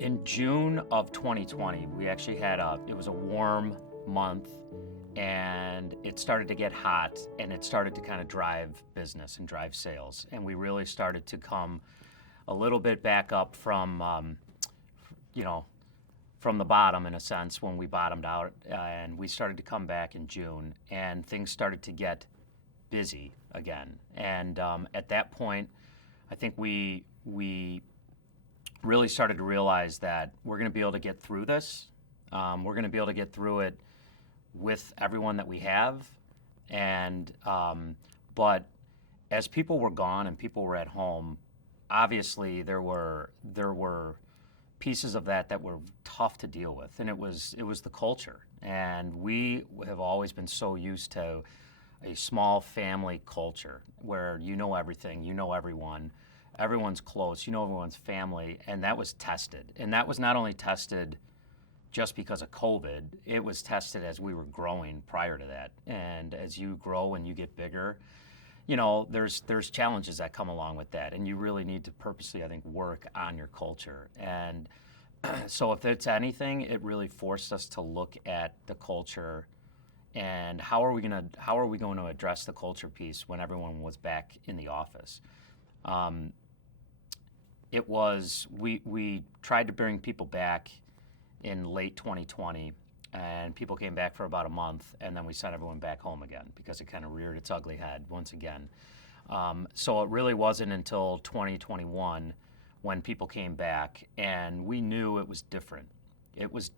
In June of 2020, we actually had it was a warm month, and it started to get hot, and it started to kind of drive business and drive sales. And we really started to come a little bit back up from, you know, from the bottom in a sense when we bottomed out, and we started to come back in June, and things started to get busy again. And at that point, I think we really started to realize that we're going to be able to get through this. We're going to be able to get through it with everyone that we have. And but as people were gone and people were at home, obviously there were pieces of that were tough to deal with, and it was the culture. And we have always been so used to a small family culture where you know everything, you know everyone. Everyone's close, you know everyone's family, and that was tested. And that was not only tested just because of COVID, it was tested as we were growing prior to that. And as you grow and you get bigger, you know, there's challenges that come along with that, and you really need to purposely, I think, work on your culture. And so if it's anything, it really forced us to look at the culture and how are we going to address the culture piece when everyone was back in the office. We tried to bring people back in late 2020, and people came back for about a month, and then we sent everyone back home again because it kind of reared its ugly head once again. So it really wasn't until 2021 when people came back, and we knew it was different. It was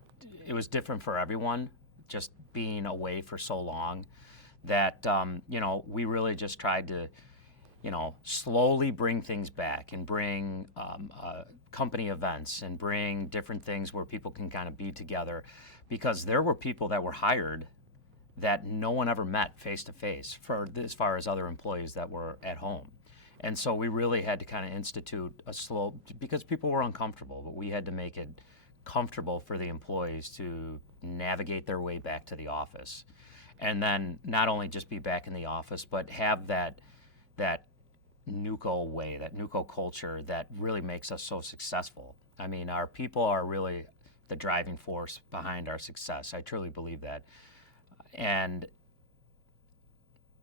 different for everyone, just being away for so long, that we really just tried to slowly bring things back and bring company events and bring different things where people can kind of be together, because there were people that were hired that no one ever met face to face as far as other employees that were at home. And so we really had to kind of institute because people were uncomfortable, but we had to make it comfortable for the employees to navigate their way back to the office. And then not only just be back in the office, but have that Neuco way, that Neuco culture that really makes us so successful. I mean, our people are really the driving force behind our success. I truly believe that. And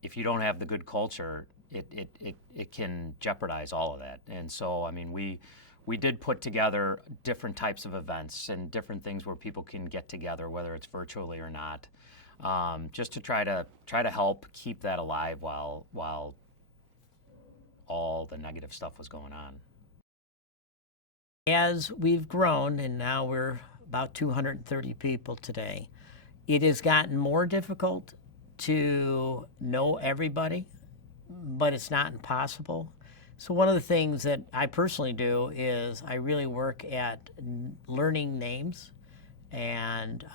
if you don't have the good culture, it can jeopardize all of that. And so, I mean, we did put together different types of events and different things where people can get together, whether it's virtually or not, just to try to help keep that alive while all the negative stuff was going on. As we've grown, and now we're about 230 people today, it has gotten more difficult to know everybody, but it's not impossible. So one of the things that I personally do is I really work at learning names, and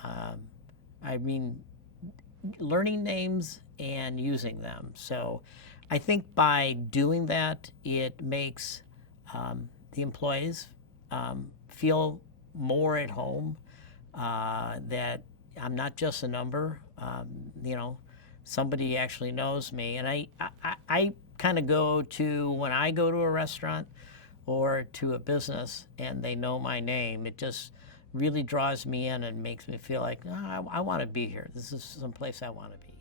learning names and using them. So I think by doing that, it makes the employees feel more at home, that I'm not just a number. Somebody actually knows me. And I kind of when I go to a restaurant or to a business and they know my name, it just really draws me in and makes me feel like, I want to be here. This is someplace I want to be.